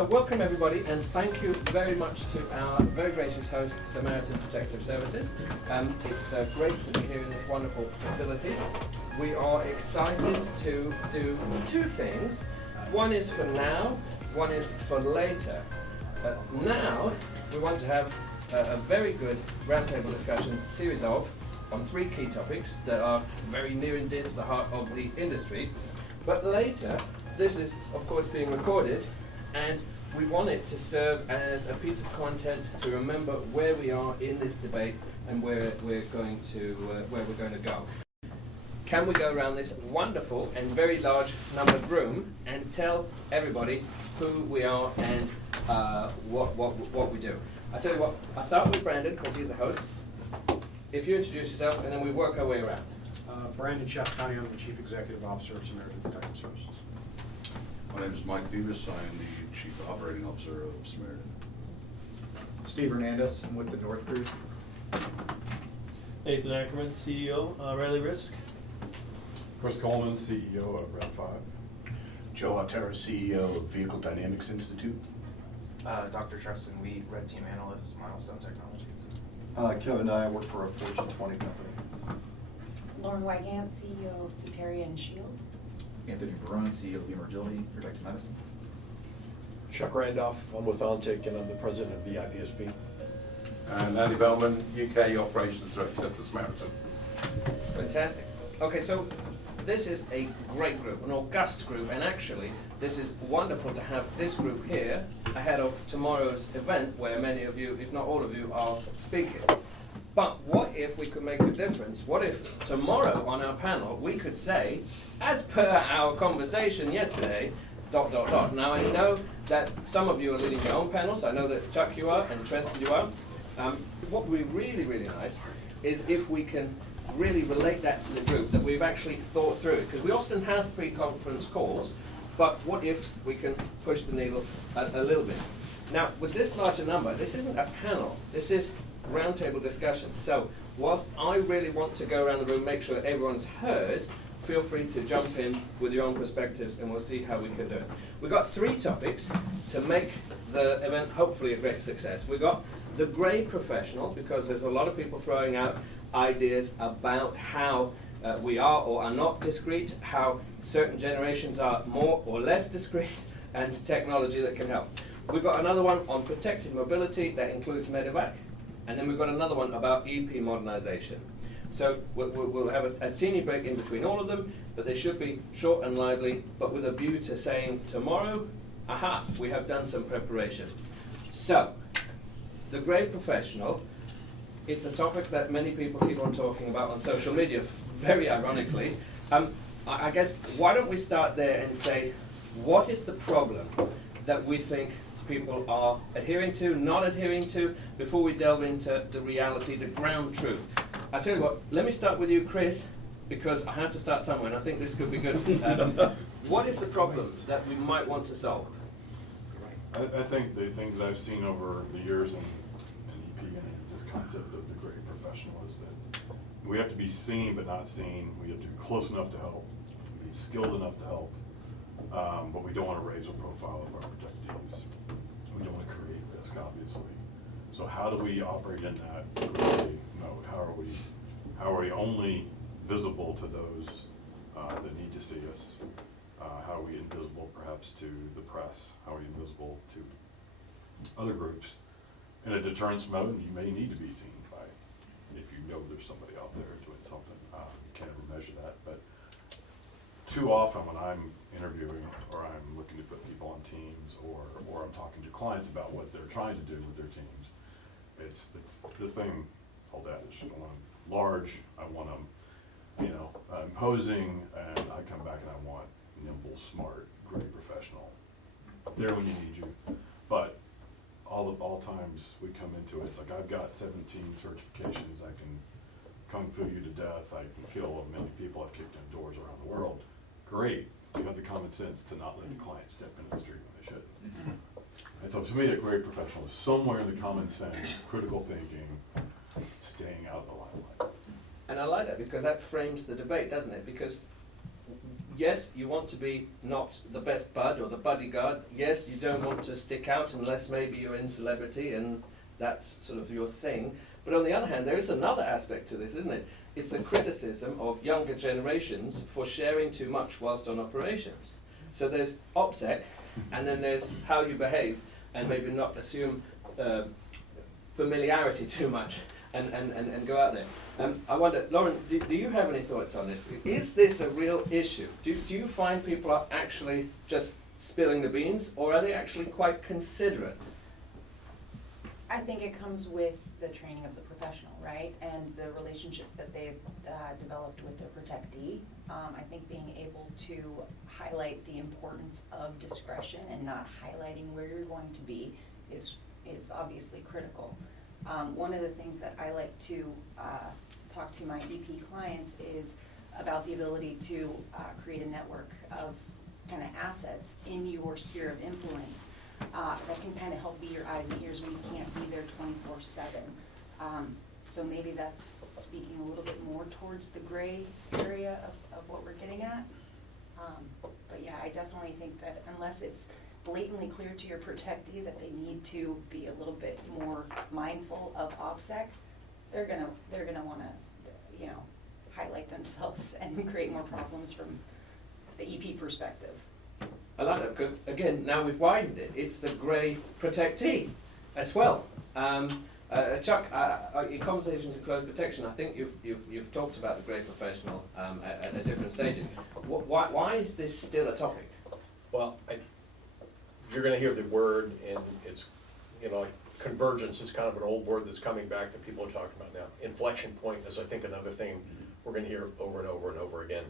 So welcome everybody, and thank you very much to our very gracious host, Samaritan Protective Services. It's great to be here in this wonderful facility. We are excited to do two things. One is for now, one is for later. Now, we want to have a very good roundtable discussion series on three key topics that are very near and dear to the heart of the industry. But later, this is of course being recorded, and we want it to serve as a piece of content to remember where we are in this debate and where we're going to go. Can we go around this wonderful and very large numbered room and tell everybody who we are and what we do? I tell you what, I'll start with Brandon because he's the host. If you introduce yourself, and then we work our way around. Brandon Shafikhani, I'm the Chief Executive Officer of Samaritan Protective Services. My name is Mike Pheobus. I am the Chief Operating Officer of Samaritan. Steve Hernandez, I'm with the North Group. Nathan Ackerman, CEO, Riley Risk. Kris Coleman, CEO of Red 5. Joe Autera, CEO of Vehicle Dynamics Institute. Dr. Treston, Red Team Analyst, Milestone Technologies. Kevin and I work for a Fortune 20 company. Lauren Wygant, CEO of Soteria and Shield. Anthony Barone, CEO of Emergility, Protective Medicine. Chuck Randolph, I'm with Ontic and I'm the president of the IPSB. And Andy Bellman, UK Operations Director for Samaritan. Fantastic. Okay, so this is a great group, an august group, and actually this is wonderful to have this group here ahead of tomorrow's event where many of you, if not all of you, are speaking. But what if we could make a difference? What if tomorrow on our panel we could say, as per our conversation yesterday, ... Now I know that some of you are leading your own panels. I know that Chuck you are and Treston you are. What would be really, really nice is if we can really relate that to the group, that we've actually thought through it. Because we often have pre-conference calls, but what if we can push the needle a little bit? Now, with this larger number, this isn't a panel. This is roundtable discussions. So whilst I really want to go around the room, make sure that everyone's heard, feel free to jump in with your own perspectives and we'll see how we can do it. We've got three topics to make the event hopefully a great success. We've got the grey professional, because there's a lot of people throwing out ideas about how we are or are not discreet, how certain generations are more or less discreet, and technology that can help. We've got another one on protected mobility that includes medevac, and then we've got another one about EP modernization. So we'll have a teeny break in between all of them, but they should be short and lively, but with a view to saying tomorrow, aha, we have done some preparation. So, the grey professional, it's a topic that many people keep on talking about on social media, very ironically. I guess, why don't we start there and say, what is the problem that we think people are adhering to, not adhering to, before we delve into the reality, the ground truth? I'll tell you what, let me start with you, Kris, because I have to start somewhere, and I think this could be good. What is the problem that we might want to solve? I think the things that I've seen over the years in EP and this concept of the great professional is that we have to be seen but not seen. We have to be close enough to help, be skilled enough to help, but we don't want to raise the profile of our protectees. We don't want to create risk, obviously. So how do we operate in that mode? How are we only visible to those that need to see us? How are we invisible perhaps to the press? How are we invisible to other groups? In a deterrence mode, you may need to be seen by, if you know there's somebody out there doing something. You can't ever measure that, but too often when I'm interviewing or I'm looking to put people on teams or I'm talking to clients about what they're trying to do with their teams, it's this thing called adage. I want them large, I want them, imposing, and I come back and I want nimble, smart, great professional. There when you need you. But all times we come into it, it's like I've got 17 certifications, I can kung fu you to death, I can kill a million people, I've kicked in doors around the world. Great. You have the common sense to not let the client step into the street when they should. And so to me, a great professional is somewhere in the common sense, critical thinking, staying out of the limelight. And I like that because that frames the debate, doesn't it? Because yes, you want to be not the best bud or the bodyguard. Yes, you don't want to stick out unless maybe you're in celebrity and that's sort of your thing. But on the other hand, there is another aspect to this, isn't it? It's a criticism of younger generations for sharing too much whilst on operations. So there's OPSEC, and then there's how you behave, and maybe not assume familiarity too much, and go out there. I wonder, Lauren, do you have any thoughts on this? Is this a real issue? Do you find people are actually just spilling the beans, or are they actually quite considerate? I think it comes with the training of the professional, right? And the relationship that they've developed with their protectee. I think being able to highlight the importance of discretion and not highlighting where you're going to be is obviously critical. One of the things that I like to talk to my EP clients is about the ability to create a network of kind of assets in your sphere of influence that can kind of help be your eyes and ears when you can't be there 24/7. So maybe that's speaking a little bit more towards the gray area of what we're getting at. But yeah, I definitely think that unless it's blatantly clear to your protectee that they need to be a little bit more mindful of OPSEC, they're gonna wanna, highlight themselves and create more problems from the EP perspective. I like that because, again, now we've widened it. It's the grey protectee as well. Chuck, in conversations in close protection, I think you've talked about the grey professional at different stages. Why is this still a topic? Well, you're going to hear the word, and it's, convergence is kind of an old word that's coming back that people are talking about now. Inflection point is, I think, another thing we're going to hear over and over and over again.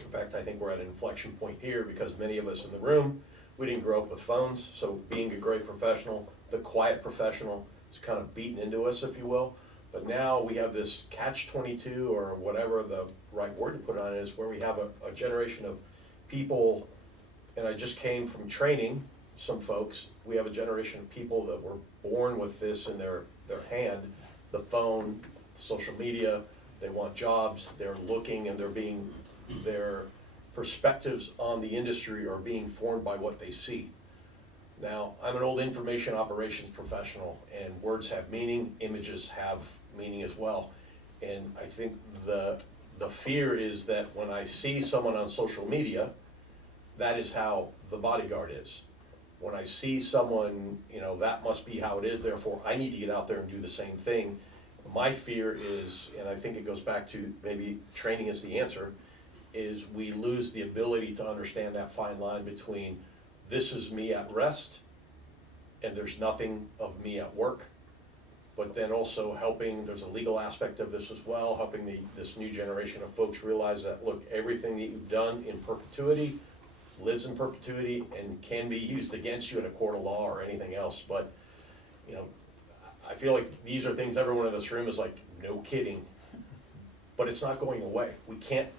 In fact, I think we're at an inflection point here because many of us in the room, we didn't grow up with phones, so being a great professional, the quiet professional, is kind of beaten into us, if you will. But now we have this catch-22, or whatever the right word to put on it is, where we have a generation of people, and I just came from training some folks, we have a generation of people that were born with this in their hand, the phone, social media, they want jobs, they're looking and their perspectives on the industry are being formed by what they see. Now, I'm an old information operations professional, and words have meaning, images have meaning as well. And I think the fear is that when I see someone on social media, that is how the bodyguard is. When I see someone, that must be how it is, therefore I need to get out there and do the same thing. My fear is, and I think it goes back to maybe training is the answer, is we lose the ability to understand that fine line between this is me at rest and there's nothing of me at work. But then also helping, there's a legal aspect of this as well, helping this new generation of folks realize that, look, everything that you've done in perpetuity lives in perpetuity and can be used against you in a court of law or anything else. But, I feel like these are things everyone in this room is like, no kidding. But it's not going away. We can't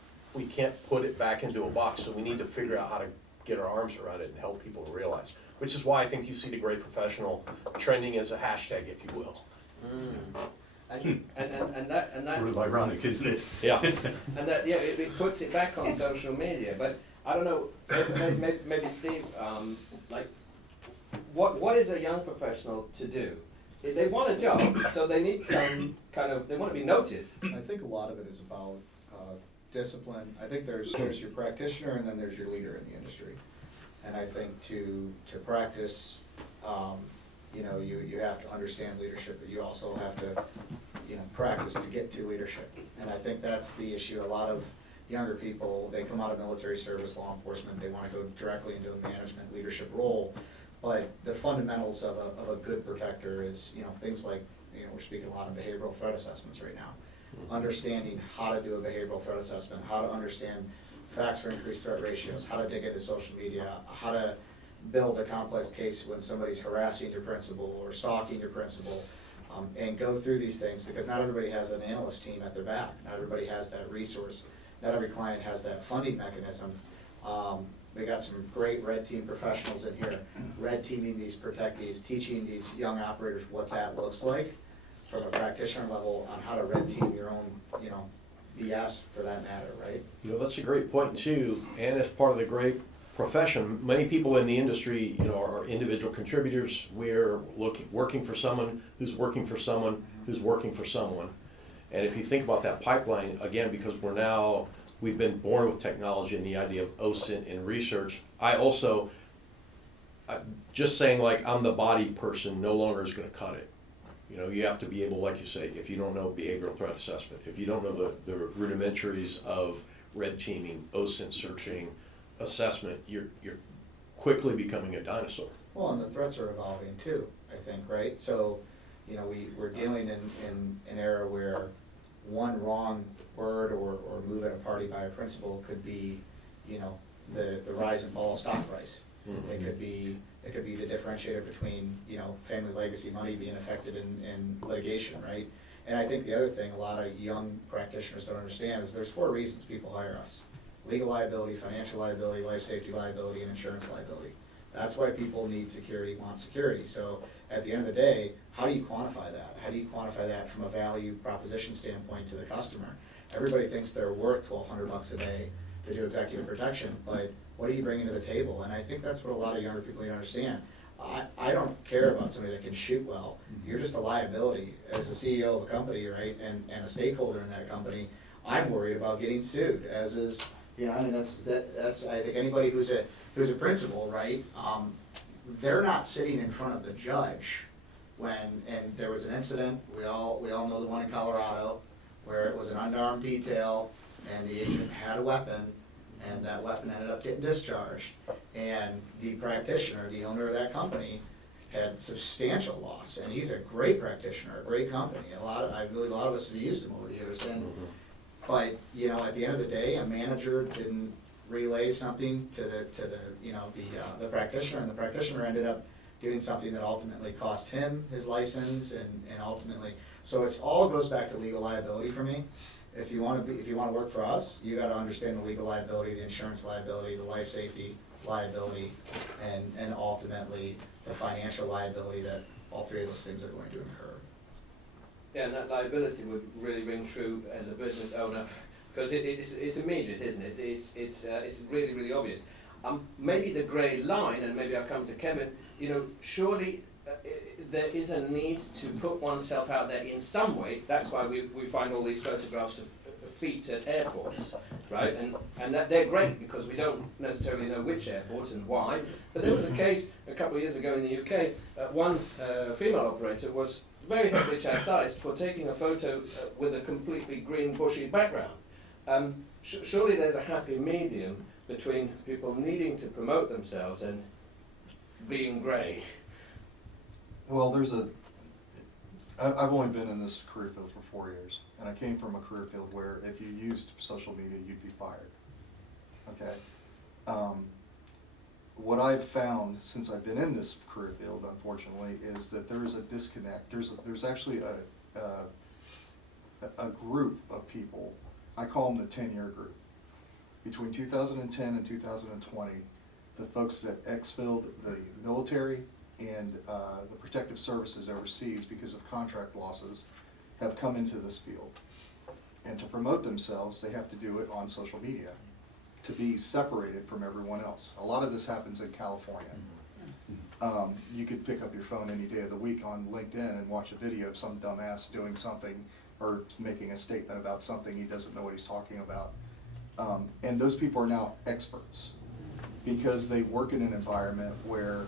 put it back into a box, so we need to figure out how to get our arms around it and help people realize. Which is why I think you see the great professional trending as a hashtag, if you will. And that's Sort of ironic, isn't it? Yeah. And that, it puts it back on social media. But I don't know, maybe Steve, what is a young professional to do? They want a job, so they need some they want to be noticed. I think a lot of it is about discipline. I think there's your practitioner and then there's your leader in the industry. And I think to practice, you have to understand leadership, but you also have to, practice to get to leadership. And I think that's the issue. A lot of younger people, they come out of military service, law enforcement, they want to go directly into a management leadership role. But the fundamentals of a good protector is, things like, we're speaking a lot of behavioral threat assessments right now. Understanding how to do a behavioral threat assessment, how to understand facts for increased threat ratios, how to dig into social media, how to build a complex case when somebody's harassing your principal or stalking your principal, and go through these things, because not everybody has an analyst team at their back. Not everybody has that resource. Not every client has that funding mechanism. We got some great red team professionals in here, red teaming these protectees, teaching these young operators what that looks like from a practitioner level on how to red team your own, BS for that matter, right? You know, that's a great point too, and as part of the great profession, many people in the industry, you know, are individual contributors. We're working for someone who's working for someone who's working for someone. And if you think about that pipeline, again, because we've been born with technology and the idea of OSINT in research, just saying like I'm the body person no longer is gonna cut it. You know, you have to be able, like you say, if you don't know behavioral threat assessment, if you don't know the rudimentaries of red teaming, OSINT searching, assessment, you're quickly becoming a dinosaur. Well, and the threats are evolving too, I think, right? So, you know, we're dealing in an era where one wrong word or move at a party by a principal could be, you know, the rise and fall of stock price. Mm-hmm. It could be the differentiator between, you know, family legacy money being affected in litigation, right? And I think the other thing a lot of young practitioners don't understand is there's 4 reasons people hire us: legal liability, financial liability, life safety liability, and insurance liability. That's why people need security, want security. So at the end of the day, how do you quantify that? How do you quantify that from a value proposition standpoint to the customer? Everybody thinks they're worth $1,200 a day to do executive protection, but what are you bringing to the table? And I think that's what a lot of younger people need to understand. I don't care about somebody that can shoot well. You're just a liability as a CEO of a company, right, and a stakeholder in that company. I'm worried about getting sued, as is, you know, I mean, that's I think anybody who's a principal, right, they're not sitting in front of the judge and there was an incident, we all know the one in Colorado, where it was an unarmed detail and the agent had a weapon and that weapon ended up getting discharged. And the practitioner, the owner of that company, had substantial loss. And he's a great practitioner, a great company. I believe a lot of us have used him over the years. But, you know, at the end of the day, a manager didn't relay something to the practitioner, and the practitioner ended up doing something that ultimately cost him his license and ultimately, so it's all goes back to legal liability for me. If you want to work for us, you got to understand the legal liability, the insurance liability, the life safety liability, and ultimately the financial liability that all 3 of those things are going to incur. Yeah, and that liability would really ring true as a business owner, because it's immediate, isn't it? It's really, really obvious. Maybe the grey line, and maybe I'll come to Kevin, you know, surely there is a need to put oneself out there in some way. That's why we find all these photographs of feet at airports, right? And that they're great because we don't necessarily know which airports and why. But there was a case a couple of years ago in the UK, one female operator was very heavily chastised for taking a photo with a completely green bushy background. Surely there's a happy medium between people needing to promote themselves and being grey. Well, I've only been in this career field for 4 years, and I came from a career field where if you used social media, you'd be fired. Okay? What I've found since I've been in this career field, unfortunately, is that there is a disconnect. There's actually a group of people, I call them the 10-year group. Between 2010 and 2020, the folks that exfilled the military and the protective services overseas because of contract losses have come into this field. And to promote themselves, they have to do it on social media to be separated from everyone else. A lot of this happens in California. You could pick up your phone any day of the week on LinkedIn and watch a video of some dumbass doing something or making a statement about something he doesn't know what he's talking about. And those people are now experts because they work in an environment where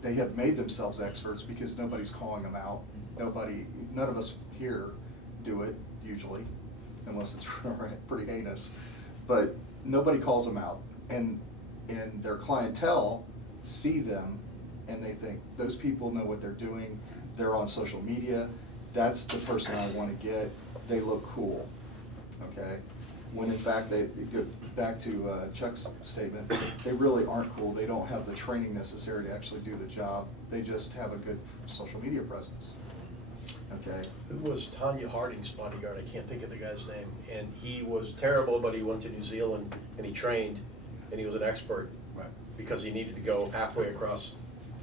they have made themselves experts because nobody's calling them out. None of us here do it usually, unless it's pretty heinous, but nobody calls them out. And their clientele see them and they think, those people know what they're doing, they're on social media, that's the person I want to get, they look cool, okay? When in fact, they go back to Chuck's statement, they really aren't cool, they don't have the training necessary to actually do the job, they just have a good social media presence, okay? Who was Tanya Harding's bodyguard? I can't think of the guy's name. And he was terrible, but he went to New Zealand and he trained, and he was an expert. Right. Because he needed to go halfway across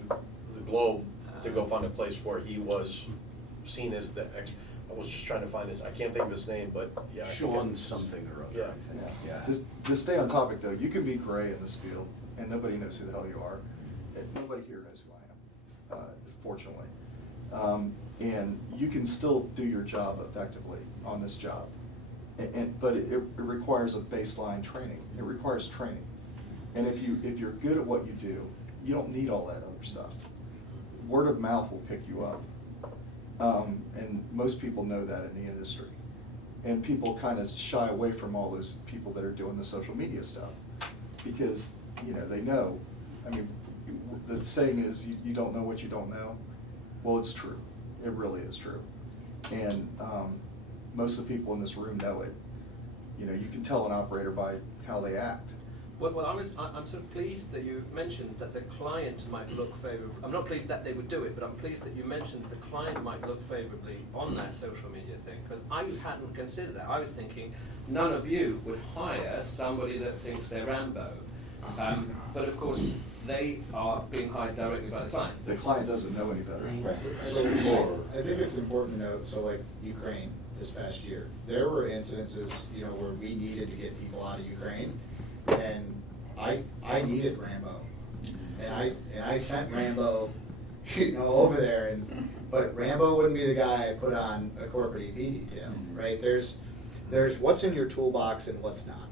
the globe to go find a place where he was seen as the expert. I was just trying to find his, I can't think of his name, but yeah. I think Sean it- something or other, Yeah. I think. Yeah. To stay on topic though, you can be gray in this field and nobody knows who the hell you are. Nobody here knows who I am, fortunately. And you can still do your job effectively on this job. But it requires a baseline training. It requires training. And if you're good at what you do, you don't need all that other stuff. Word of mouth will pick you up. And most people know that in the industry. And people kind of shy away from all those people that are doing the social media stuff because, they know. I mean, the saying is, you don't know what you don't know. Well, it's true. It really is true. And most of the people in this room know it. You can tell an operator by how they act. Well, I'm sort of pleased that you mentioned that the client might look favorably. I'm not pleased that they would do it, but I'm pleased that you mentioned the client might look favorably on that social media thing, because I hadn't considered that. I was thinking none of you would hire somebody that thinks they're Rambo. But of course, they are being hired directly by the client. The client doesn't know any better. I think it's important to note, so like Ukraine this past year, there were incidences, where we needed to get people out of Ukraine, and I needed Rambo, and I sent Rambo, over there, but Rambo wouldn't be the guy I put on a corporate EP detail, right? There's what's in your toolbox and what's not.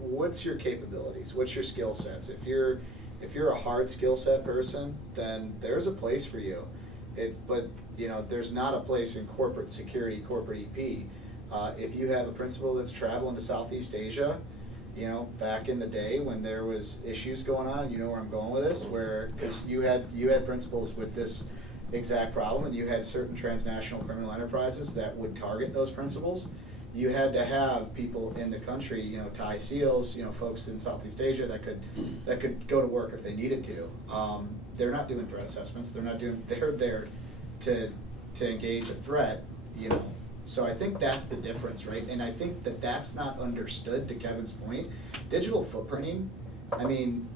What's your capabilities? What's your skill sets? If you're a hard skill set person, then there's a place for you. But there's not a place in corporate security, corporate EP. If you have a principal that's traveling to Southeast Asia, back in the day when there was issues going on, where I'm going with this, where because you had principals with this exact problem, and you had certain transnational criminal enterprises that would target those principals. You had to have people in the country, Thai SEALs, folks in Southeast Asia that could go to work if they needed to. They're not doing threat assessments. They're there to engage a threat, So I think that's the difference, right? And I think that's not understood, to Kevin's point. Digital footprinting, I mean,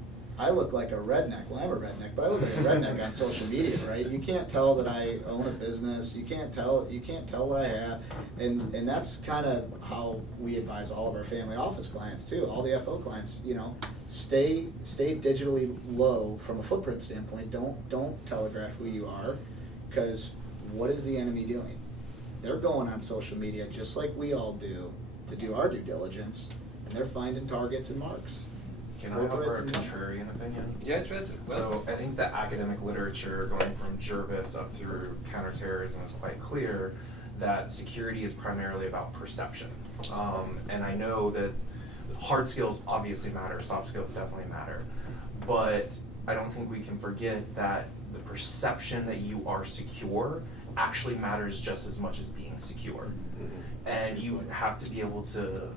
I look like a redneck. Well, I'm a redneck, but I look like a redneck on social media, right? You can't tell that I own a business. You can't tell what I have, and that's kind of how we advise all of our family office clients too. All the FO clients, stay digitally low from a footprint standpoint. Don't telegraph who you are, because what is the enemy doing? They're going on social media just like we all do to do our due diligence, and they're finding targets and marks. Can I offer a contrarian opinion? Yeah, Treston. So I think the academic literature going from Jervis up through counterterrorism is quite clear that security is primarily about perception. And I know that hard skills obviously matter, soft skills definitely matter, but I don't think we can forget that the perception that you are secure actually matters just as much as being secure. And you have to be able to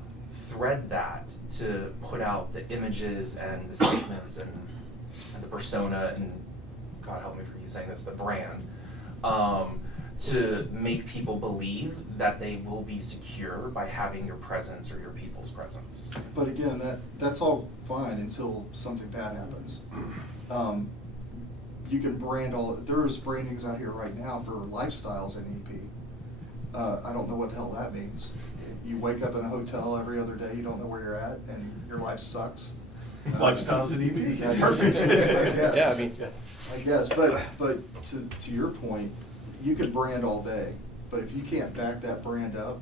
thread that to put out the images and the statements and the persona and, God help me for you saying this, the brand, to make people believe that they will be secure by having your presence or your people's presence. But again, that's all fine until something bad happens. You can brand there's brandings out here right now for lifestyles in EP. I don't know what the hell that means. You wake up in a hotel every other day, you don't know where you're at, and your life sucks. Lifestyles in EP, Perfect. I guess, but to your point, you can brand all day, but if you can't back that brand up,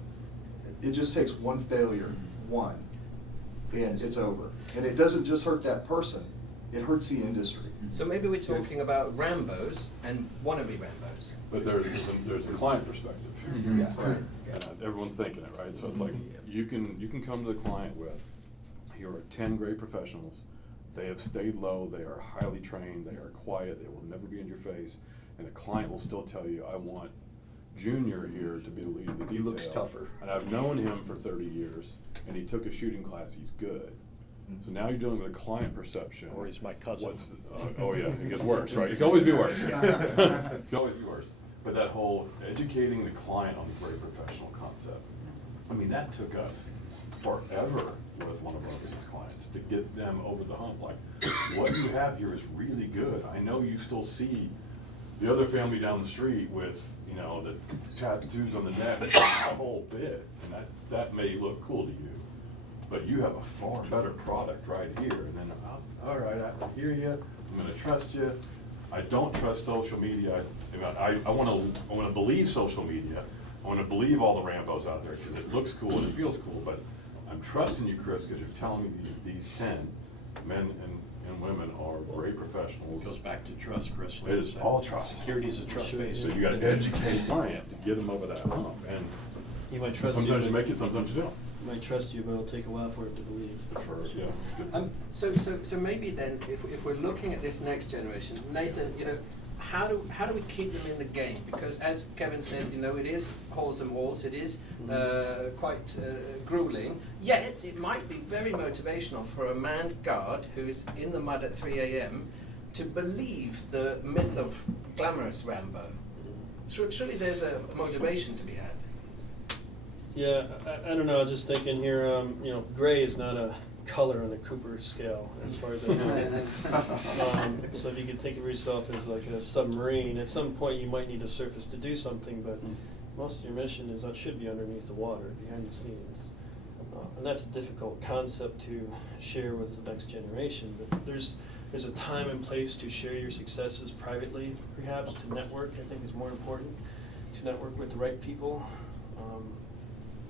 it just takes one failure, and it's over. And it doesn't just hurt that person, it hurts the industry. So maybe we're talking about Rambos and wannabe Rambos. But there's a client perspective. Yeah. Right. And everyone's thinking it, right? So it's like, you can come to the client with, here are 10 great professionals. They have stayed low, they are highly trained, they are quiet, they will never be in your face, and the client will still tell you, I want Junior here to be the lead of the detail. He looks tougher. And I've known him for 30 years, and he took a shooting class, he's good. So now you're dealing with a client perception. Or he's my cousin. Oh yeah, it gets worse, right? It can always be worse. It can always be worse. But that whole educating the client on the great professional concept, I mean, that took us forever with one of our biggest clients to get them over the hump. Like, what you have here is really good. I know you still see the other family down the street with, you know, the tattoos on the neck, the whole bit, and that may look cool to you, but you have a far better product right here, and then, all right, I hear you, I'm gonna trust you. I don't trust social media. I wanna believe social media. I wanna believe all the Rambos out there, because it looks cool and it feels cool, but I'm trusting you, Kris, because you're telling me these 10 men and women are great professionals. It goes back to trust, Kris. It is all trust. Security is a trust base. So you gotta educate the client to get them over that hump, and You might trust you. sometimes you make it, sometimes you don't. Might trust you, but it'll take a while for it to believe. Yeah. So maybe then, if we're looking at this next generation, Nathan, you know, how do we keep them in the game? Because as Kevin said, you know, it is halls and walls, it is quite grueling, yet it might be very motivational for a manned guard who is in the mud at 3 a.m. to believe the myth of glamorous Rambo. Surely there's a motivation to be had. Yeah, I don't know, I was just thinking here, you know, gray is not a color on the Cooper scale, as far as I know. So if you could think of yourself as like a submarine, at some point you might need a surface to do something, but most of your mission is should be underneath the water, behind the scenes. And that's a difficult concept to share with the next generation, but there's a time and place to share your successes privately, perhaps, to network, I think is more important, to network with the right people.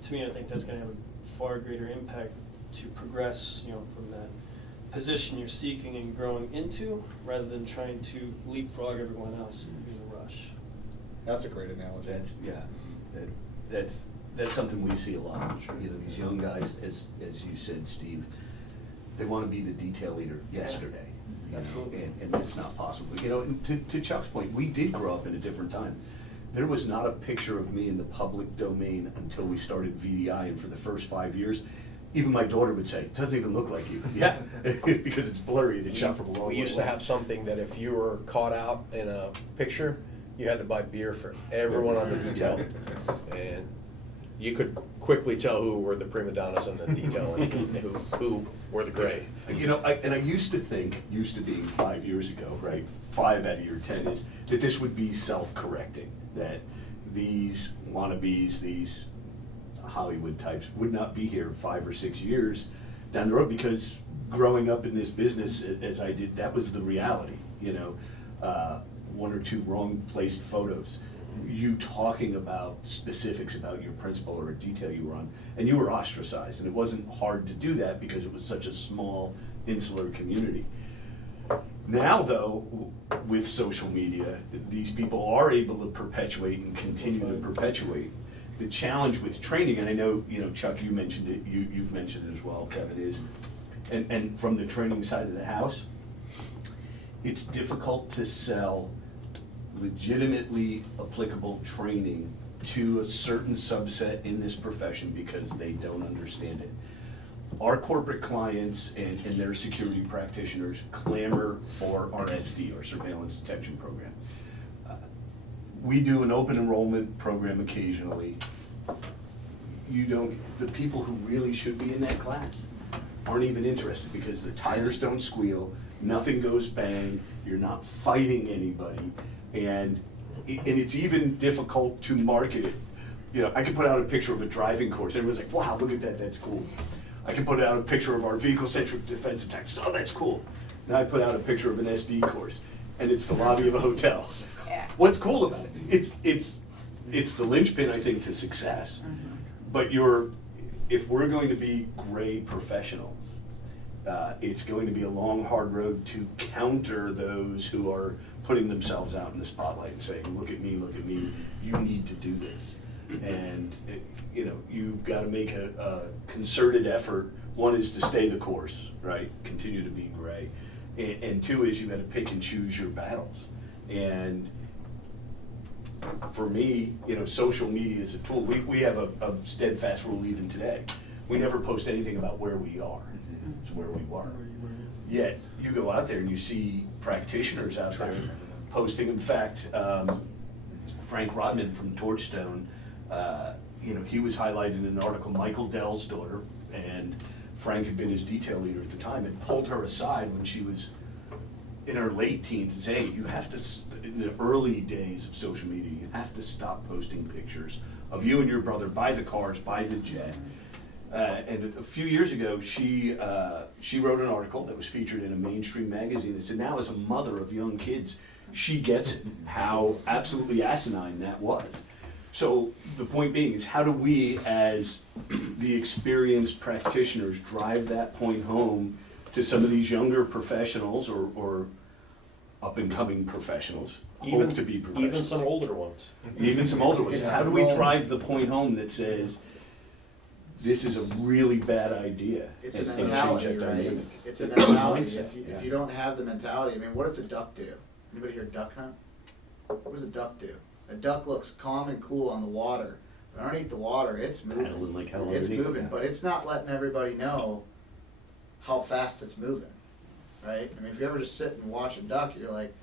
To me, I think that's going to have a far greater impact to progress, you know, from that position you're seeking and growing into, rather than trying to leapfrog everyone else in a rush. That's a great analogy. That's something we see a lot. You know, these young guys, as you said, Steve, they want to be the detail leader yesterday. You know, Absolutely. and it's not possible. You know, and to Chuck's point, we did grow up in a different time. There was not a picture of me in the public domain until we started VDI, and for the first 5 years, even my daughter would say, "It doesn't even look like you." Yeah, because it's blurry and it's shot from a long way. We used to have something that if you were caught out in a picture, you had to buy beer for everyone on the detail. And you could quickly tell who were the prima donnas in the detail and who were the gray. You know, I used to think, being 5 years ago, right, 5 out of your 10 is that this would be self-correcting, that these wannabes, these Hollywood types would not be here 5 or 6 years down the road, because growing up in this business as I did, that was the reality, you know, 1 or 2 wrong placed photos, you talking about specifics about your principal or a detail you were on, and you were ostracized, and it wasn't hard to do that because it was such a small insular community. Now though, with social media, these people are able to perpetuate and continue to perpetuate. The challenge with training, and I know, you know, Chuck, you mentioned it, you've mentioned it as well, Kevin, is, and from the training side of the house, it's difficult to sell legitimately applicable training to a certain subset in this profession because they don't understand it. Our corporate clients and their security practitioners clamor for our SD, our Surveillance Detection Program. We do an open enrollment program occasionally. The people who really should be in that class aren't even interested because the tires don't squeal, nothing goes bang, you're not fighting anybody, and it's even difficult to market it. You know, I could put out a picture of a driving course, everyone's like, wow, look at that, that's cool. I can put out a picture of our vehicle-centric defensive tactics, oh, that's cool. Now I put out a picture of an SD course, and it's the lobby of a hotel. Yeah. What's cool about it? It's the linchpin, I think, to success. But if we're going to be great professionals, it's going to be a long, hard road to counter those who are putting themselves out in the spotlight and saying, look at me, you need to do this. And you know, you've got to make a concerted effort. One is to stay the course, right? Continue to be gray. And 2 is you've got to pick and choose your battles. And for me, you know, social media is a tool. We have a steadfast rule even today. We never post anything about where we are. It's where we were. Yet, you go out there and you see practitioners out there posting. In fact, Frank Rodman from Torchstone, you know, he was highlighted in an article, Michael Dell's daughter, and Frank had been his detail leader at the time, and pulled her aside when she was in her late teens and said, hey, you have to, in the early days of social media, you have to stop posting pictures of you and your brother by the cars, by the jet. And a few years ago, she wrote an article that was featured in a mainstream magazine that said now as a mother of young kids, she gets how absolutely asinine that was. So the point being is, how do we as the experienced practitioners drive that point home to some of these younger professionals or up and coming professionals, hope to be professionals? Even some older ones. Even some older ones. It's How do we well- drive the point home that says, this is a really bad idea? It's and a change mentality, that right? dynamic? It's a mentality. Mindset, If you don't have the mentality, I mean, what does a duck do? Anybody here duck hunt? What does a duck do? A duck looks calm and cool on the water, but underneath the water, it's moving. Paddling like hell It's underneath, moving, yeah. but it's not letting everybody know how fast it's moving, right? I mean, if you ever just sit and watch a duck, you're like,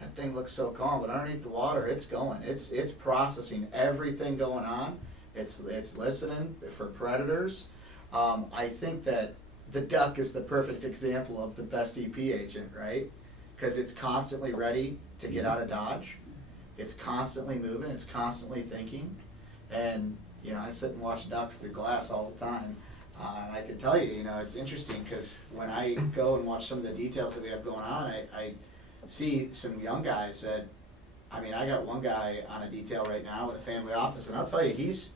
that thing looks so calm, but underneath the water, it's going. It's processing everything going on. It's listening for predators. I think that the duck is the perfect example of the best EP agent, right? Because it's constantly ready to get out of dodge. It's constantly moving. It's constantly thinking. And, you know, I sit and watch ducks through glass all the time. And I can tell you, you know, it's interesting because when I go and watch some of the details that we have going on, I see some young guys that, I mean, I got one guy on a detail right now with a family office, and I'll tell you, he's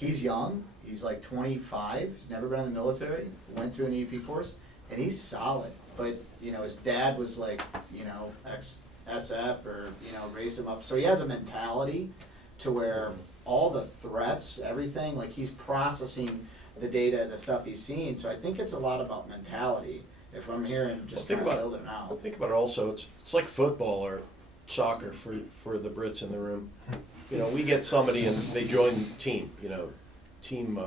young. He's like 25. He's never been in the military. Went to an EP course, and he's solid. But you know, his dad was like, you know, ex-SF or you know, raised him up. So he has a mentality to where all the threats, everything, like he's processing the data, the stuff he's seeing. So I think it's a lot about mentality. If I'm hearing just Well, trying to build it now. Think about it also, it's like football or soccer for the Brits in the room. You know, we get somebody and they join the team, you know, team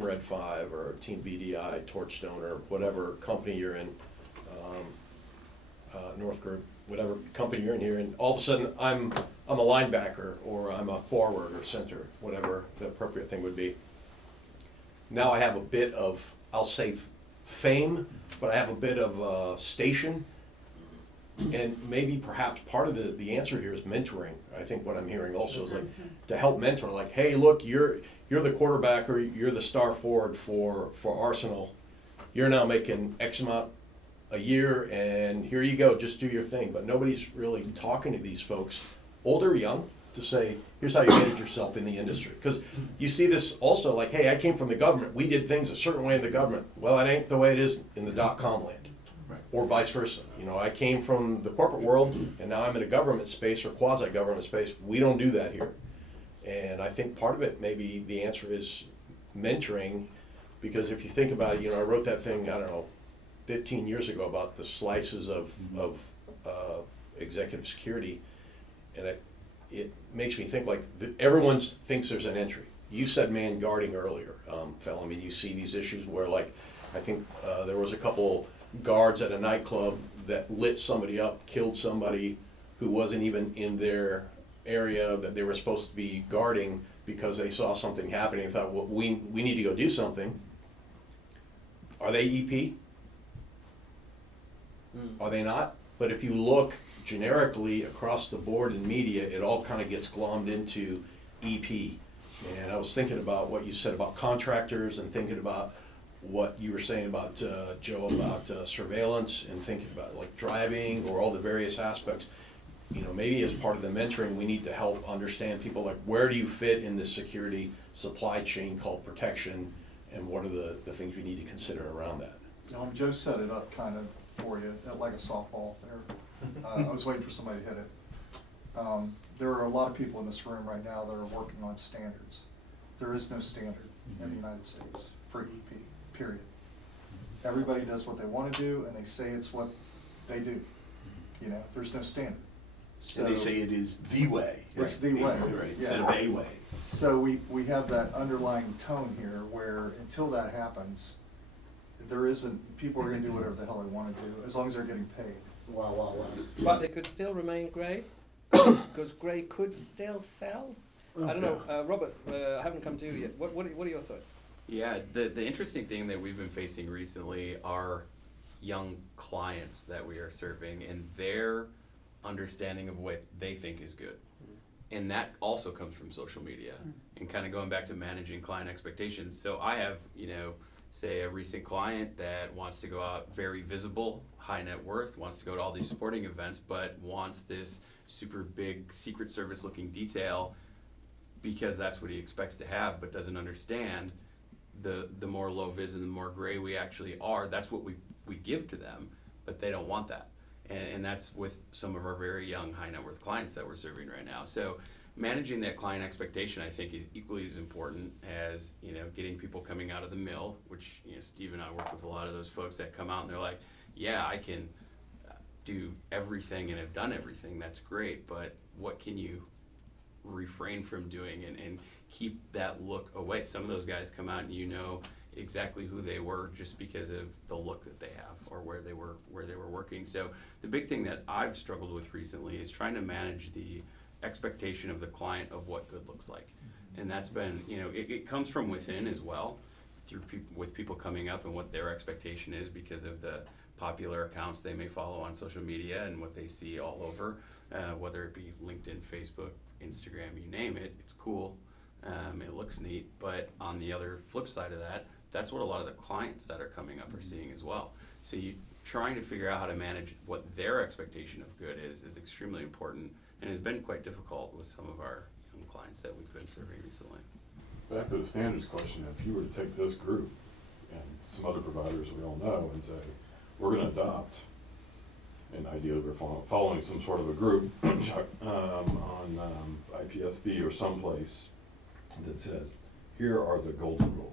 Red 5 or Team BDI, Torchstone or whatever company you're in, North Group, whatever company you're in here, and all of a sudden I'm a linebacker or I'm a forward or center, whatever the appropriate thing would be. Now I have a bit of, I'll say fame, but I have a bit of station, and maybe perhaps part of the answer here is mentoring. I think what I'm hearing also is like to help mentor, like, hey, look, you're the quarterback or you're the star forward for Arsenal. You're now making X amount a year, and here you go, just do your thing. But nobody's really talking to these folks, old or young, to say, here's how you manage yourself in the industry. Because you see this also, like, hey, I came from the government. We did things a certain way in the government. Well, it ain't the way it is in the .com land. Right. Or vice versa. You know, I came from the corporate world, and now I'm in a government space or quasi-government space. We don't do that here. And I think part of it, maybe the answer is mentoring, because if you think about it, you know, I wrote that thing, I don't know, 15 years ago about the slices of executive security, and it makes me think like everyone thinks there's an entry. You said man guarding earlier, Phil. I mean, you see these issues where, like, I think there was a couple guards at a nightclub that lit somebody up, killed somebody who wasn't even in their area that they were supposed to be guarding because they saw something happening and thought, well, we need to go do something. Are they EP? Are they not? But if you look generically across the board in media, it all kind of gets glommed into EP. And I was thinking about what you said about contractors and thinking about what you were saying about, Joe, about surveillance and thinking about like driving or all the various aspects. You know, maybe as part of the mentoring, we need to help understand people like where do you fit in this security supply chain called protection, and what are the things we need to consider around that? You know, Joe set it up kind of for you, like a softball there. I was waiting for somebody to hit it. There are a lot of people in this room right now that are working on standards. There is no standard in the United States for EP, period. Everybody does what they want to do, and they say it's what they do. You know, there's no standard. So And they say it is the way. it's the way, Right, instead yeah. of a way. So we have that underlying tone here where until that happens, there isn't, people are gonna do whatever the hell they wanna do, as long as they're getting paid. Wow, wow, wow. But they could still remain grey, because grey could still sell. I don't know, Robert, I haven't come to you yet. What are your thoughts? Yeah, the interesting thing that we've been facing recently are young clients that we are serving, and their understanding of what they think is good. And that also comes from social media and kind of going back to managing client expectations. So I have, say a recent client that wants to go out very visible, high net worth, wants to go to all these sporting events, but wants this super big Secret Service looking detail because that's what he expects to have, but doesn't understand the more low vis and the more gray we actually are. That's what we give to them, but they don't want that. And that's with some of our very young high net worth clients that we're serving right now. So managing that client expectation, I think, is equally as important as, getting people coming out of the mill, which, Steve and I work with a lot of those folks that come out and they're like, yeah, I can do everything and have done everything. That's great. But what can you refrain from doing and keep that look away? Some of those guys come out and exactly who they were just because of the look that they have or where they were working. So the big thing that I've struggled with recently is trying to manage the expectation of the client of what good looks like. And that's been, it comes from within as well, with people coming up and what their expectation is because of the popular accounts they may follow on social media and what they see all over, whether it be LinkedIn, Facebook, Instagram, you name it. It's cool, it looks neat, but on the other flip side of that, that's what a lot of the clients that are coming up are seeing as well. So you trying to figure out how to manage what their expectation of good is extremely important, and has been quite difficult with some of our young clients that we've been serving recently. Back to the standards question, if you were to take this group and some other providers we all know and say, we're going to adopt, and ideally we're following some sort of a group on IPSB or someplace that says, here are the golden rules.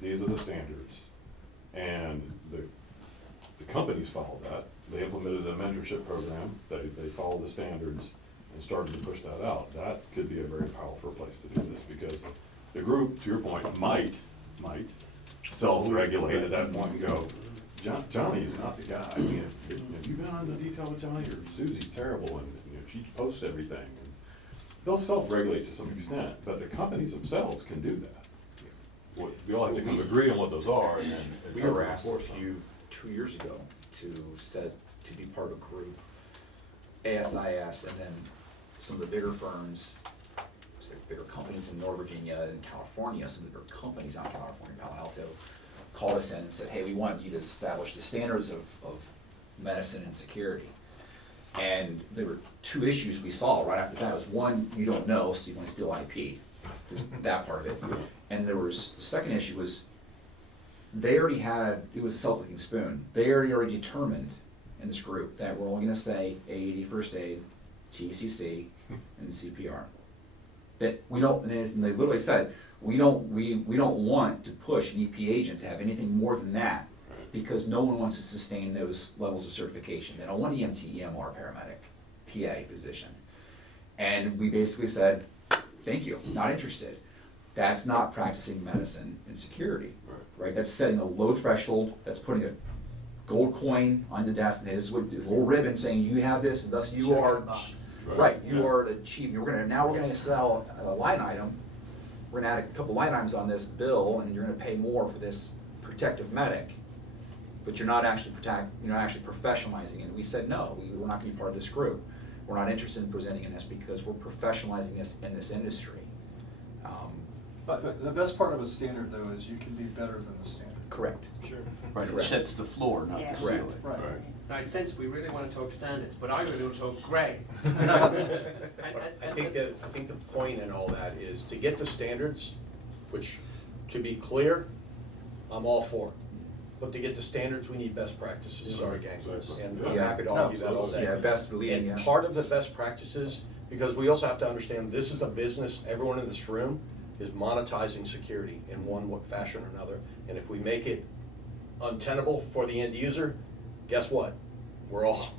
These are the standards. And the companies follow that. They implemented a mentorship program. They followed the standards and started to push that out. That could be a very powerful place to do this because the group, to your point, might self-regulate at that point and go, Johnny is not the guy. I mean, have you been on the detail with Johnny? Or Susie's terrible and she posts everything. And they'll self-regulate to some extent, but the companies themselves can do that. We all have to come agree on what those are. And then We were asked a few 2 years ago to be part of a group, ASIS, and then some of the bigger firms, bigger companies in Northern Virginia and California, some of the bigger companies out in California, Palo Alto, called us in and said, hey, we want you to establish the standards of medicine and security. And there were two issues we saw right after that. Was one, you don't know, so you want to steal IP. That part of it. And there was, the second issue was, they already had, it was a self-licking spoon. They already determined in this group that we're only going to say AED first aid, TCC, and CPR. That we don't, and they literally said, we don't want to push an EP agent to have anything more than that because no one wants to sustain those levels of certification. They don't want EMT, EMR, paramedic, PA, physician. And we basically said, thank you, not interested. That's not practicing medicine and security, right? That's setting a low threshold, that's putting a gold coin on the desk, and this is with a little ribbon saying you have this, and thus you are, you are the chief. Now we're gonna sell a line item. We're gonna add a couple line items on this bill, and you're gonna pay more for this protective medic, but you're not actually professionalizing it. And we said no, we're not gonna be part of this group. We're not interested in presenting in this because we're professionalizing this in this industry. But the best part of a standard, though, is you can be better than the standard. Correct. Sure. Right, it sets the floor, not the ceiling. Correct. Right. Now, I sense we really want to talk standards, but I really want to talk grey. I think the point in all that is to get to standards, which, to be clear, I'm all for. But to get to standards, we need best practices, sorry gang. And I'm happy to argue that all day. Yeah, best leading, And part of the best practices, because we also have to understand this is a business, everyone in this room is monetizing security in one fashion or another. And if we make it untenable for the end user, guess what? We're all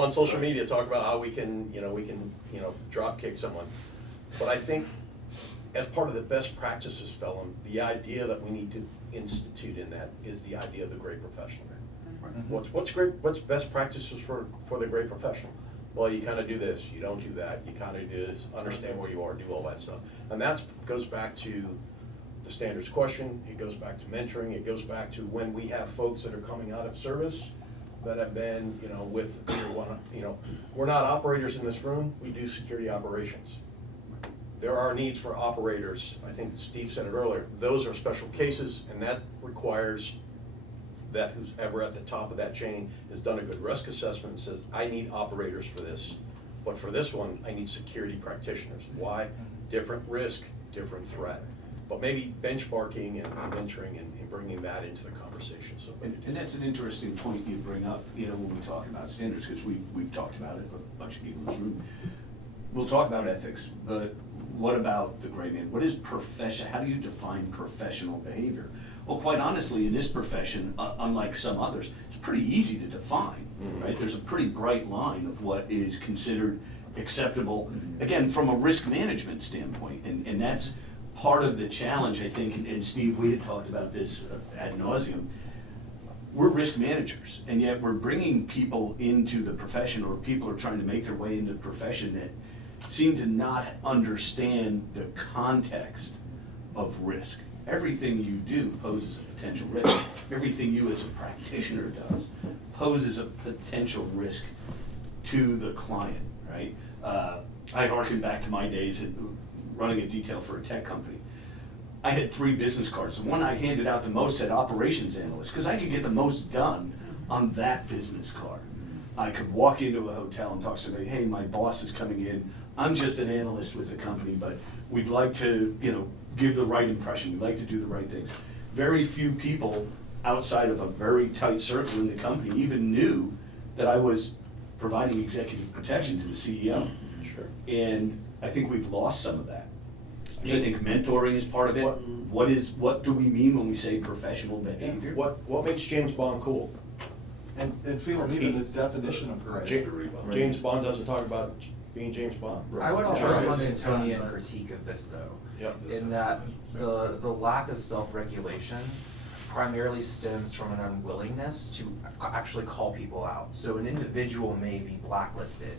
on social media talking about how we can drop kick someone. But I think as part of the best practices, Phelan, the idea that we need to institute in that is the idea of the great professional. What's best practices for the great professional? Well, you kind of do this, you don't do that, you kind of do this, understand where you are, do all that stuff. And that goes back to the standards question, it goes back to mentoring, it goes back to when we have folks that are coming out of service, that have been, with tier one, we're not operators in this room, we do security operations. There are needs for operators. I think Steve said it earlier. Those are special cases, and that requires that who's ever at the top of that chain has done a good risk assessment and says, I need operators for this. But for this one, I need security practitioners. Why? Different risk, different threat. But maybe benchmarking and mentoring and bringing that into the conversation. So, And that's an interesting point you bring up, when we talk about standards, because we've talked about it, a bunch of people in this room. We'll talk about ethics, but what about the gray man? What is profession? How do you define professional behavior? Well, quite honestly, in this profession, unlike some others, it's pretty easy to define, right? There's a pretty bright line of what is considered acceptable, again, from a risk management standpoint, and that's part of the challenge, I think, and Steve, we had talked about this ad nauseum. We're risk managers, and yet we're bringing people into the profession, or people are trying to make their way into the profession that seem to not understand the context of risk. Everything you do poses a potential risk. Everything you as a practitioner does poses a potential risk to the client, right? I harken back to my days at running a detail for a tech company. I had 3 business cards. The one I handed out the most said operations analyst, because I could get the most done on that business card. I could walk into a hotel and talk to somebody, hey, my boss is coming in. I'm just an analyst with the company, but we'd like to, give the right impression. We'd like to do the right things. Very few people outside of a very tight circle in the company even knew that I was providing executive protection to the CEO. Sure. And I think we've lost some of that. I think mentoring is part of it. What do we mean when we say professional behavior? What makes James Bond cool? And feel even the definition of gray. James Bond doesn't talk about being James Bond. I would offer a Sure. Huntonian critique of this though, in that the lack of self-regulation primarily stems from an unwillingness to actually call people out. So an individual may be blacklisted,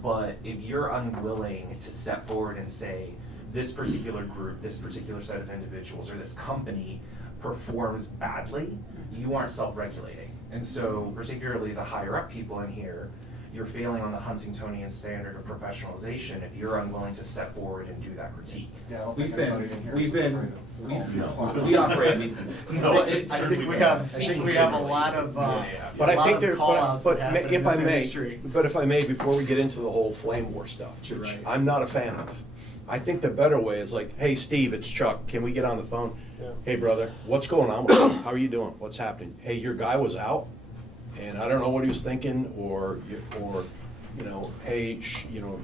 but if you're unwilling to step forward and say, this particular group, this particular set of individuals, or this company performs badly, you aren't self-regulating. And so particularly the higher up people in here, you're failing on the Huntingtonian standard of professionalization if you're unwilling to step forward and do that critique. Yeah, I don't think anybody in here is afraid of calling We operate, I mean, I think we have a lot of, But I think there, call-outs that but happen in if I this may, industry. before we get into the whole flame war stuff, which Right. I'm not a fan of. I think the better way is like, hey, Steve, it's Chuck, can we get on the phone? Yeah. Hey, brother, what's going on with you? How are you doing? What's happening? Hey, your guy was out, and I don't know what he was thinking, or hey,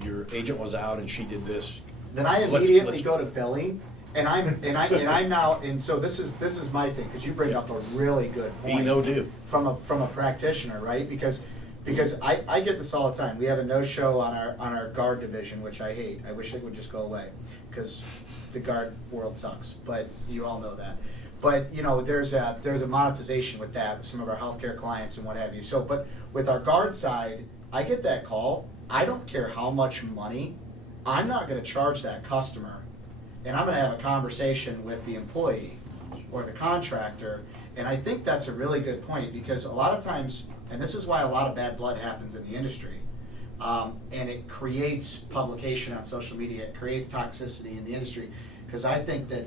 your agent was out and she did this. Then I Let's- immediately let's- go to billing, and I'm now, and so this is my thing, because you bring up a really good point. Be no do. From a practitioner, right? Because I get this all the time. We have a no-show on our guard division, which I hate. I wish it would just go away, because the guard world sucks, but you all know that. But there's a monetization with that, with some of our healthcare clients and what have you. So, but with our guard side, I get that call. I don't care how much money, I'm not gonna charge that customer, and I'm gonna have a conversation with the employee or the contractor. And I think that's a really good point, because a lot of times, and this is why a lot of bad blood happens in the industry, and it creates publication on social media, it creates toxicity in the industry, because I think that,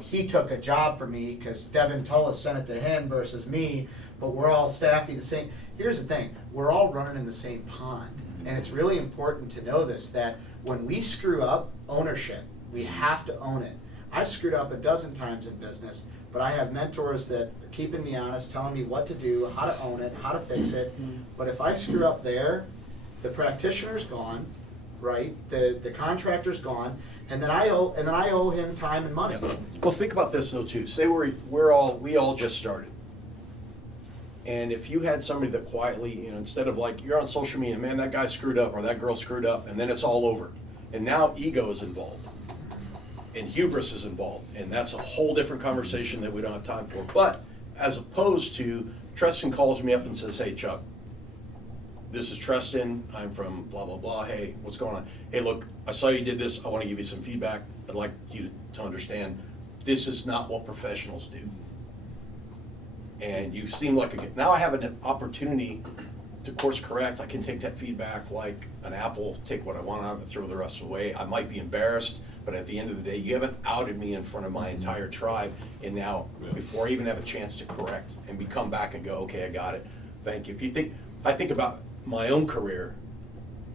he took a job for me because Devin Tullis sent it to him versus me, but we're all staffing the same. Here's the thing, we're all running in the same pond, and it's really important to know this, that when we screw up ownership, we have to own it. I've screwed up a dozen times in business, but I have mentors that are keeping me honest, telling me what to do, how to own it, how to fix it. But if I screw up there, the practitioner's gone, right? The contractor's gone, and then I owe him time and money. Well, think about this though too. Say we all just started. And if you had somebody that quietly, instead of like, you're on social media, man, that guy screwed up or that girl screwed up, and then it's all over. And now ego is involved. And hubris is involved. And that's a whole different conversation that we don't have time for. But as opposed to, Treston calls me up and says, hey, Chuck, this is Treston, I'm from blah, blah, blah. Hey, what's going on? Hey, look, I saw you did this. I want to give you some feedback. I'd like you to understand this is not what professionals do. and you seem like now I have an opportunity to course correct. I can take that feedback like an apple, take what I want out of it, throw the rest away. I might be embarrassed, but at the end of the day, you haven't outed me in front of my entire tribe, and now, before I even have a chance to correct, and we come back and go, okay, I got it, thank you. I think about my own career,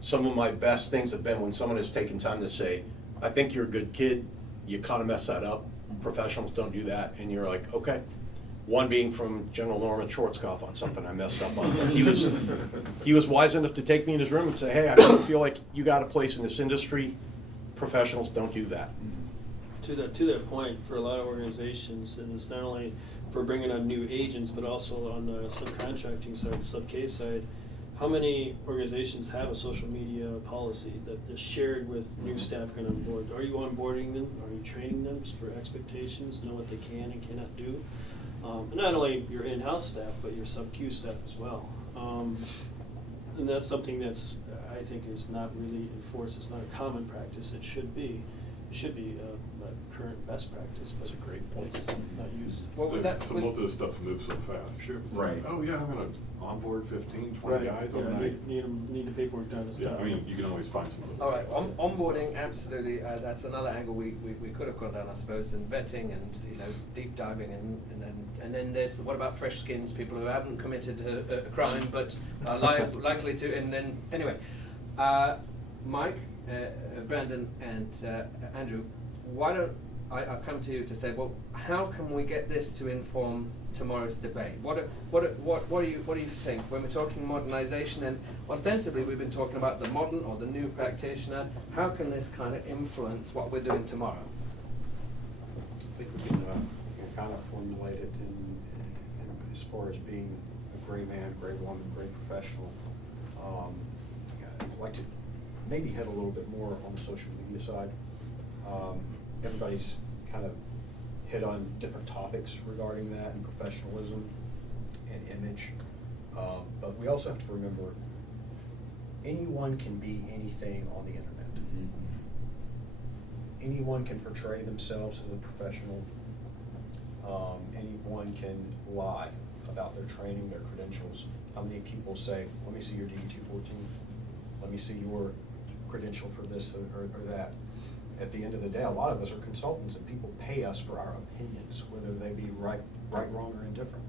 some of my best things have been when someone has taken time to say, I think you're a good kid, you kind of mess that up, professionals don't do that, and you're like, okay. One being from General Norman Schwarzkopf on something I messed up on. He was wise enough to take me in his room and say, hey, I really feel like you got a place in this industry. Professionals don't do that. To that point, for a lot of organizations, and it's not only for bringing on new agents, but also on the subcontracting side, sub-K side, how many organizations have a social media policy that is shared with new staff coming on board? Are you onboarding them? Are you training them for expectations, know what they can and cannot do? And not only your in-house staff, but your sub-Q staff as well. And that's something that's, I think, is not really enforced. It's not a common practice. It should be. It should be a current best practice, but That's a great point. it's not used. Well, with that, So most of this stuff moves so fast. Sure. It's Right. like, oh yeah, I'm gonna onboard 15, 20 guys yeah, overnight. need the paperwork done and Yeah, stuff. I mean, you can always find some of those. all right, onboarding, absolutely. That's another angle we could have gone down, I suppose, and vetting and deep diving and then there's what about fresh skins, people who haven't committed a crime but are likely to. And then anyway, Mike, Brandon, and Andrew, why don't I come to you to say, well, how can we get this to inform tomorrow's debate? What do you think when we're talking modernization, and ostensibly we've been talking about the modern or the new practitioner? How can this kind of influence what we're doing tomorrow? I think we can kind of formulate it in as far as being a gray man, gray woman, gray professional. I'd like to maybe head a little bit more on the social media side. Everybody's kind of hit on different topics regarding that and professionalism and image. But we also have to remember anyone can be anything on the internet. Anyone can portray themselves as a professional. Anyone can lie about their training, their credentials. How many people say, let me see your DD-214, let me see your credential for this or that. At the end of the day, a lot of us are consultants and people pay us for our opinions, whether they be right, wrong, or indifferent.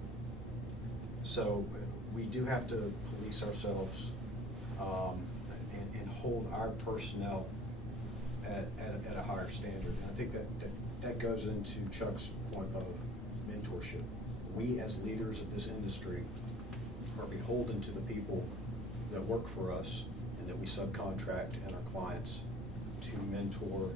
So we do have to police ourselves and hold our personnel at a higher standard. And I think that goes into Chuck's point of mentorship. We as leaders of this industry are beholden to the people that work for us and that we subcontract and our clients to mentor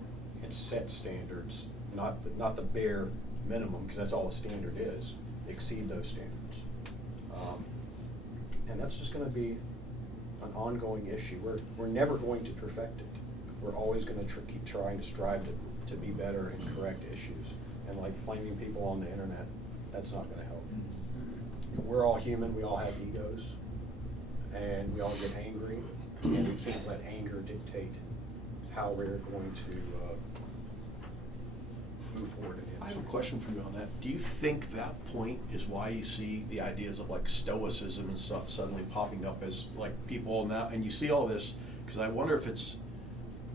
and set standards, not the bare minimum, because that's all a standard is, exceed those standards. And that's just going to be an ongoing issue. We're never going to perfect it. We're always going to keep trying to strive to be better and correct issues. And like flaming people on the internet, that's not going to help. We're all human, we all have egos, and we all get angry, and we can't let anger dictate how we're going to move forward in the I have a industry. question for you on that. Do you think that point is why you see the ideas of like stoicism and stuff suddenly popping up as like people now, and you see all this, because I wonder if it's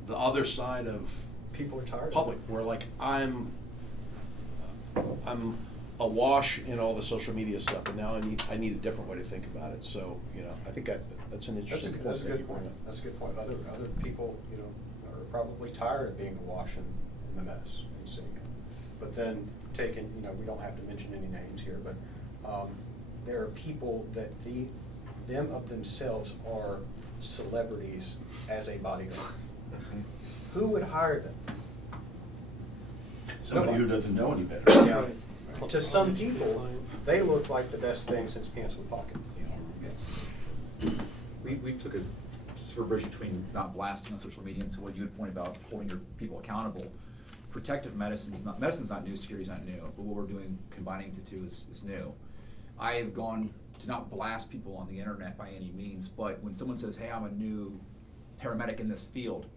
the other side of People are tired public, of it. where like I'm awash in all the social media stuff, and now I need a different way to think about it. So I think that's an interesting point. That's a good point. That's a good point. Other people, are probably tired of being awash in the mess and seeing it. But then we don't have to mention any names here, but there are people that them of themselves are celebrities as a bodyguard. Who would hire them? Somebody who doesn't know any better. Yeah. To some people, they look like the best thing since pants with pockets. We took a sort of bridge between not blasting on social media and to what you had pointed about holding your people accountable. Protective medicine's not new, security's not new, but what we're doing, combining the two is new. I have gone to not blast people on the internet by any means, but when someone says, hey, I'm a new paramedic in this field,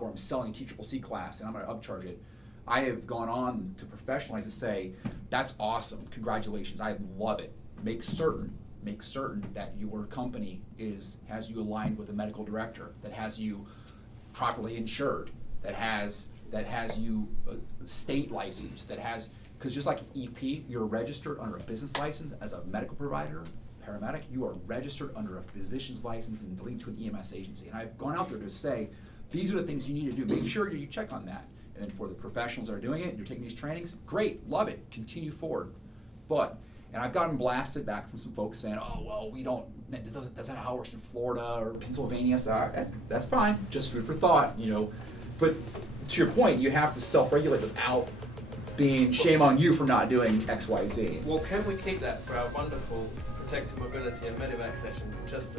or I'm selling a TCCC class and I'm gonna upcharge it, I have gone on to professionalize to say, that's awesome, congratulations, I love it. make certain that your company has you aligned with a medical director, that has you properly insured, that has you state licensed, because just like EP, you're registered under a business license as a medical provider, paramedic, you are registered under a physician's license and linked to an EMS agency. And I've gone out there to say, these are the things you need to do. Make sure you check on that. And then for the professionals that are doing it, you're taking these trainings, great, love it, continue forward. And I've gotten blasted back from some folks saying, oh, well, that's not how it works in Florida or Pennsylvania. So that's fine, just food for thought, But to your point, you have to self-regulate without being shame on you for not doing X, Y, Z. Well, can we keep that for our wonderful Protective Mobility and Medevac session just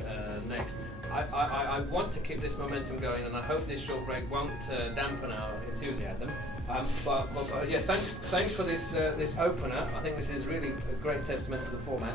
next? I want to keep this momentum going, and I hope this short break won't dampen our enthusiasm. But yeah, thanks for this opener. I think this is really a great testament to the format.